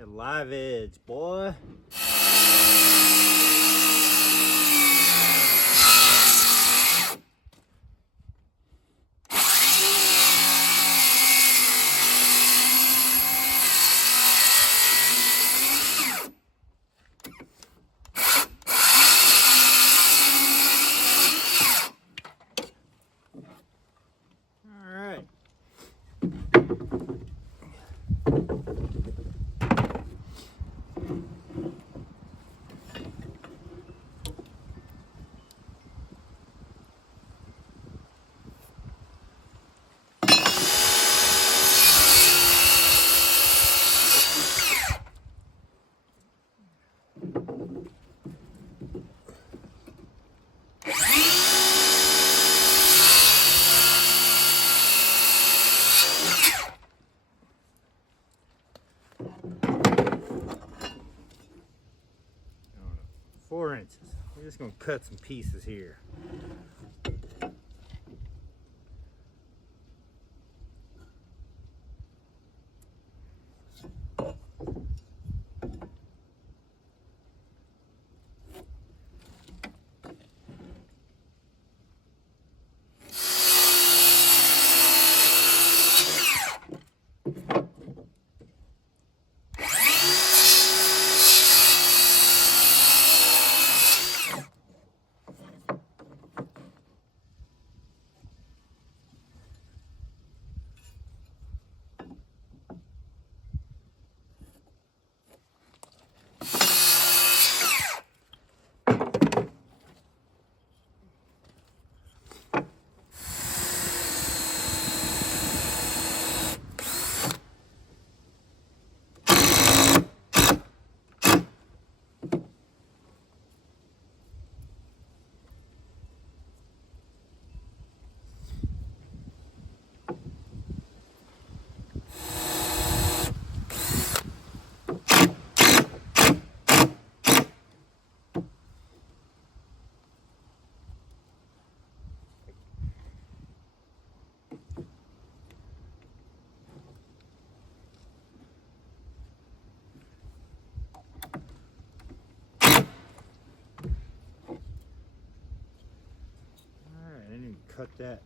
A live edge, boy. We're just gonna cut some pieces here. Cut that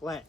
flat.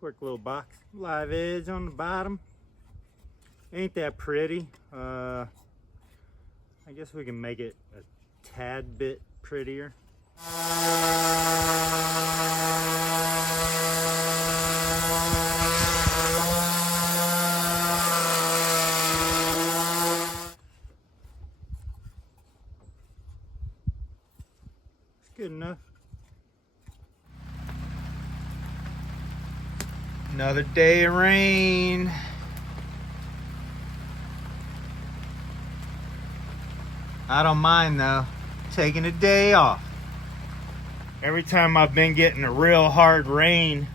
Quick little box, live edge on the bottom. Ain't that pretty? I guess we can make it a tad bit prettier. It's good enough. Another day of rain. I don't mind though, taking a day off. Every time I've been getting a real hard rain,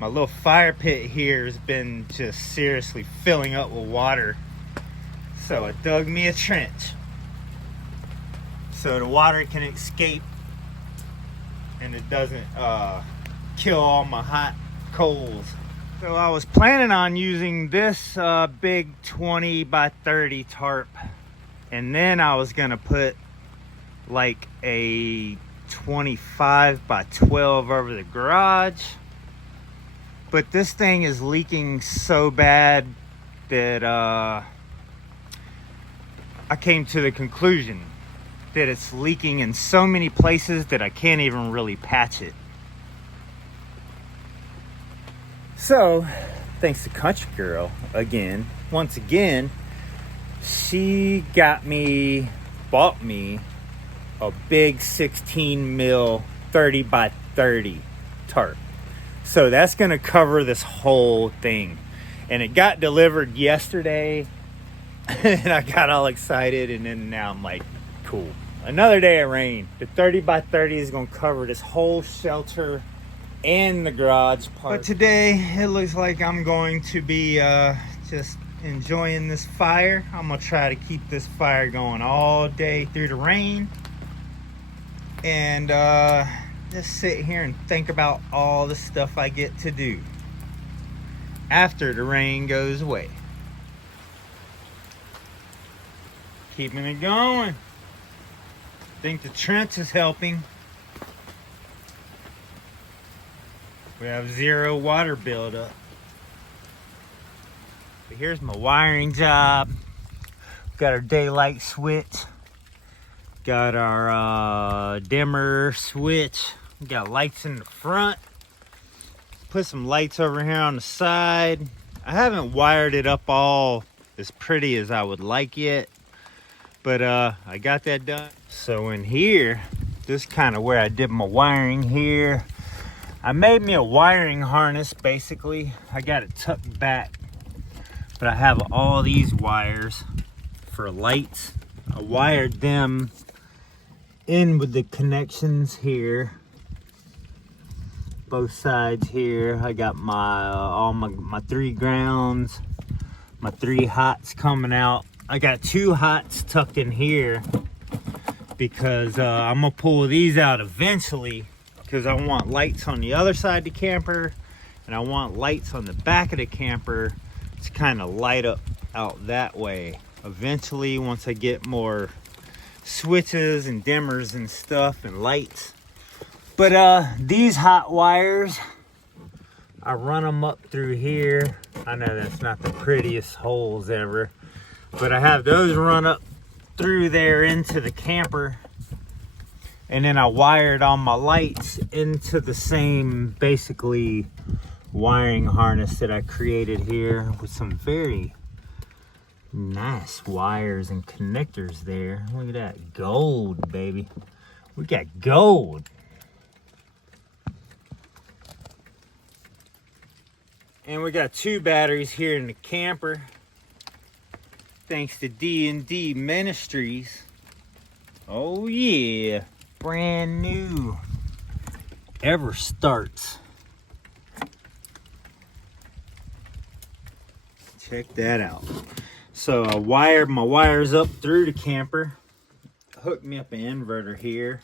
my little fire pit here has been just seriously filling up with water. So I dug me a trench so the water can escape and it doesn't kill all my hot coals. So I was planning on using this big 20 by 30 tarp, and then I was gonna put like a 25 by 12 over the garage. But this thing is leaking so bad that I came to the conclusion that it's leaking in so many places that I can't even really patch it. So, thanks to Country Girl once again, she bought me a big 16 mil 30 by 30 tarp. So that's gonna cover this whole thing. And it got delivered yesterday and I got all excited, and then now I'm like, cool. Another day of rain. The 30 by 30 is gonna cover this whole shelter and the garage part. But today it looks like I'm going to be just enjoying this fire. I'm gonna try to keep this fire going all day through the rain, and just sit here and think about all the stuff I get to do after the rain goes away. Keeping it going. I think the trench is helping. We have zero water buildup. But here's my wiring job. Got our daylight switch. Got our dimmer switch. Got lights in the front. Put some lights over here on the side. I haven't wired it up all as pretty as I would like yet, but I got that done. So in here, this is kind of where I did my wiring here. I made me a wiring harness, basically. I got it tucked back, but I have all these wires for lights. I wired them in with the connections here, both sides here. I got my all my 3 grounds, my 3 hots coming out. I got 2 hots tucked in here because I'm gonna pull these out eventually, because I want lights on the other side of the camper, and I want lights on the back of the camper to kind of light up out that way. Eventually, once I get more switches and dimmers and stuff and lights. But these hot wires, I run them up through here. I know that's not the prettiest holes ever, but I have those run up through there into the camper. And then I wired all my lights into the same, basically, wiring harness that I created here with some very nice wires and connectors there. Look at that gold, baby. We got gold. And we got 2 batteries here in the camper, thanks to D&D Ministries. Oh yeah. Brand new ever starts. Check that out. So I wired my wires up through the camper, hooked me up an inverter here,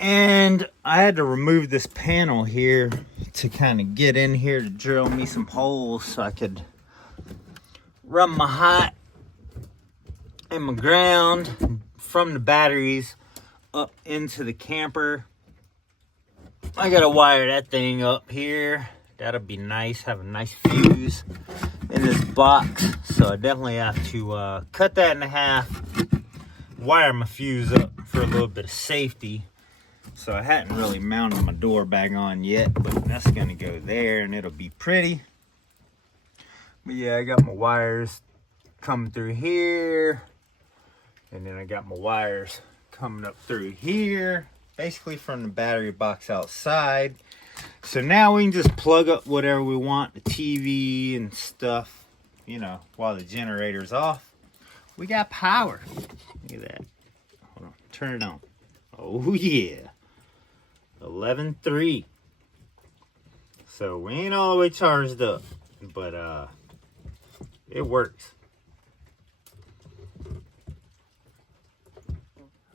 and I had to remove this panel here to kind of get in here to drill me some holes so I could run my hot and my ground from the batteries up into the camper. I gotta wire that thing up here. That'll be nice, have a nice fuse in this box. So I definitely have to cut that in half, wire my fuse up for a little bit of safety. So I hadn't really mounted my door back on yet, but that's gonna go there and it'll be pretty. But yeah, I got my wires coming through here, and then I got my wires coming up through here, basically from the battery box outside. So now we can just plug up whatever we want, the TV and stuff, you know, while the generator's off. We got power. Look at that. Hold on, turn it on. Oh yeah, 11.3. So we ain't all the way charged up, but it works.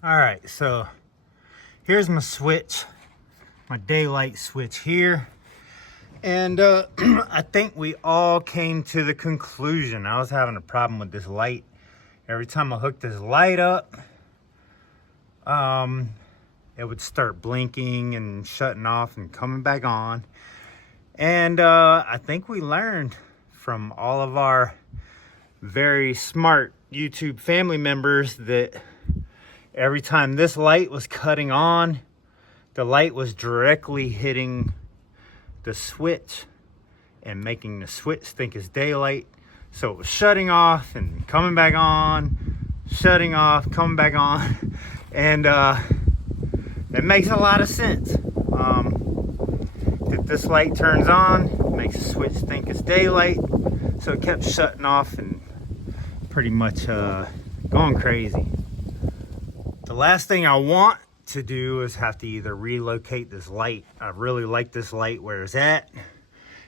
All right, so here's my switch, my daylight switch here. And I think we all came to the conclusion. I was having a problem with this light. Every time I hooked this light up, it would start blinking and shutting off and coming back on. And I think we learned from all of our very smart YouTube family members that every time this light was cutting on, the light was directly hitting the switch and making the switch think it's daylight. So it was shutting off and coming back on, shutting off, coming back on. And it makes a lot of sense. If this light turns on, it makes the switch think it's daylight. So it kept shutting off and pretty much going crazy. The last thing I want to do is have to either relocate this light. I really like this light where it's at.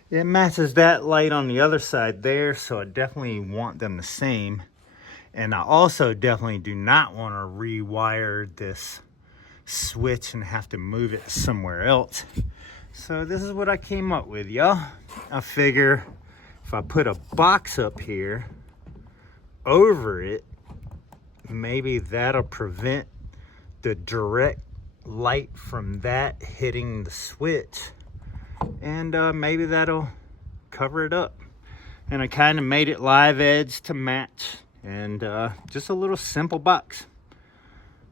It matches that light on the other side there, so I definitely want them the same. And I also definitely do not want to rewire this switch and have to move it somewhere else. So this is what I came up with, y'all. I figure if I put a box up here over it, maybe that'll prevent the direct light from that hitting the switch, and maybe that'll cover it up. And I kind of made it live edge to match, and just a little simple box.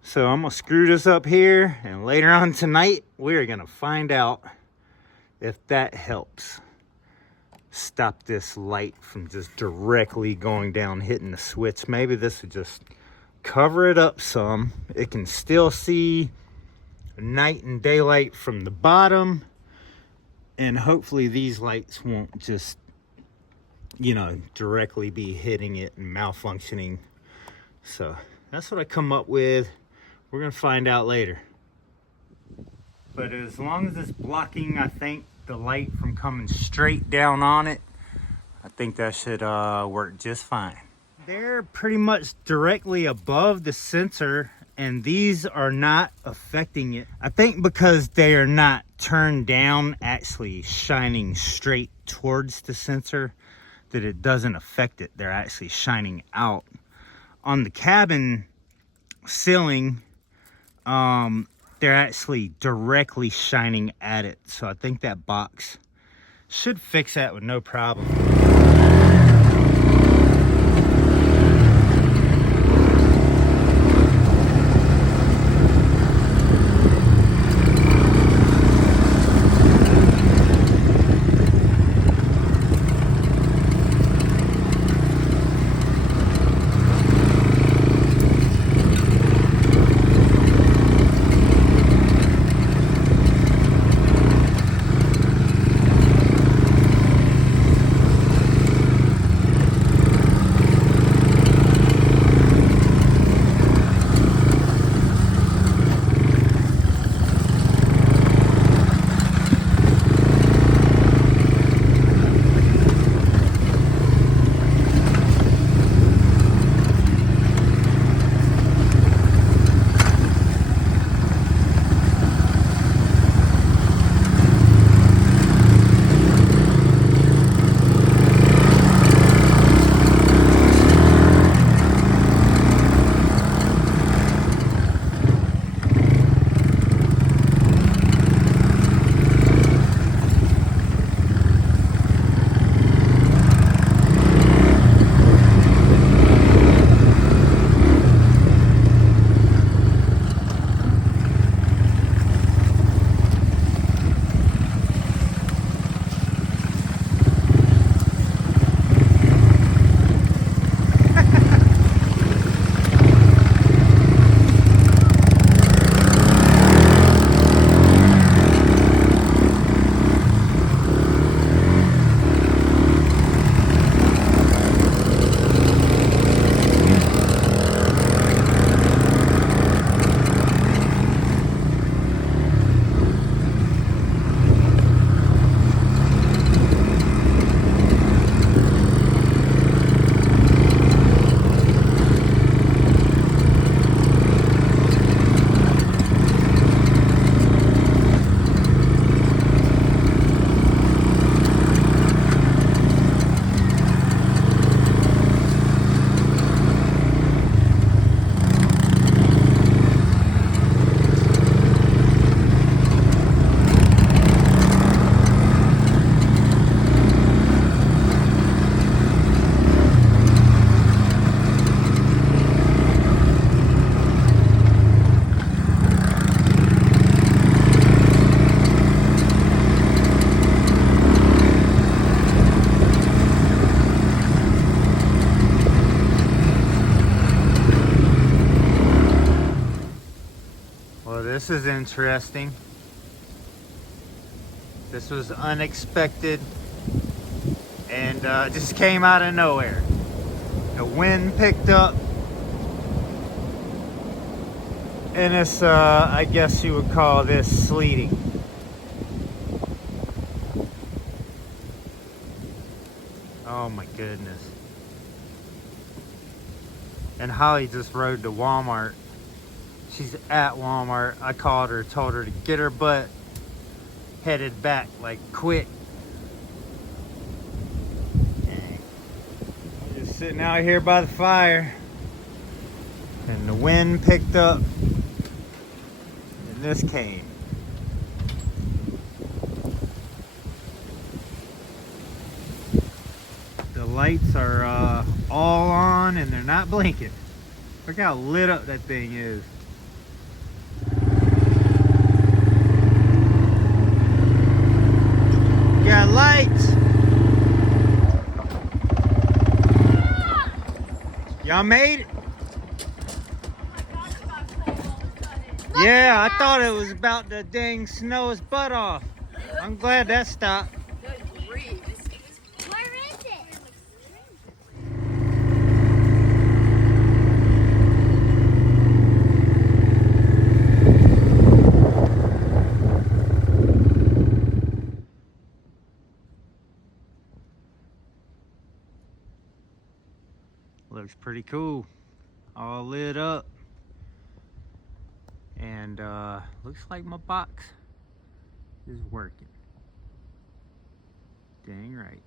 So I'm gonna screw this up here, and later on tonight we're gonna find out if that helps stop this light from just directly going down hitting the switch. Maybe this would just cover it up some. It can still see night and daylight from the bottom, and hopefully these lights won't just, you know, directly be hitting it and malfunctioning. So that's what I come up with. We're gonna find out later. But as long as it's blocking, I think, the light from coming straight down on it, I think that should work just fine. They're pretty much directly above the sensor, and these are not affecting it. I think because they are not turned down, actually shining straight towards the sensor, that it doesn't affect it. They're actually shining out. On the cabin ceiling, they're actually directly shining at it. So I think that box should fix that with no problem. is interesting. This was unexpected and just came out of nowhere. The wind picked up and it's, I guess you would call this sleeting. Oh my goodness. And Holly just rode to Walmart. She's at Walmart. I called her, told her to get her butt headed back, like quick. Just sitting out here by the fire. And the wind picked up. And this came. The lights are all on and they're not blinking. Look how lit up that thing is. Got lights. Y'all made it? Yeah, I thought it was about to dang snow his butt off. I'm glad that stopped. Where is it? Looks pretty cool. All lit up. And looks like my box is working. Dang right.